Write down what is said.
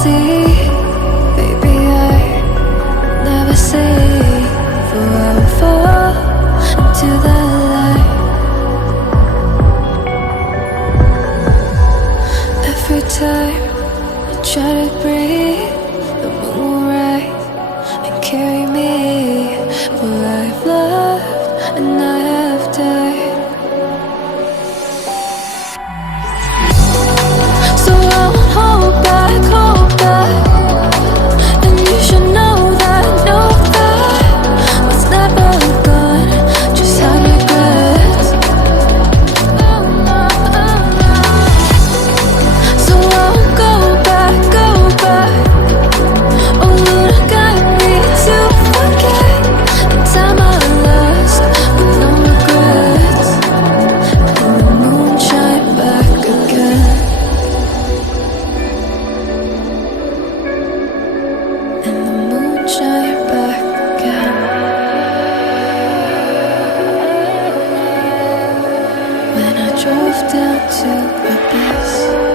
see, baby, I never see. For I will fall into the light. Every time I try to breathe, the moon will rise and carry me. For I've loved and I have died. So I won't hold back, hold back. And you should know that what's never gone just had regrets. So I won't go back, go back. Oh Lord, got me to forget the time I lost with no regrets. And the moon shine back again. And the moon shine back again. When I drove down to Abyss.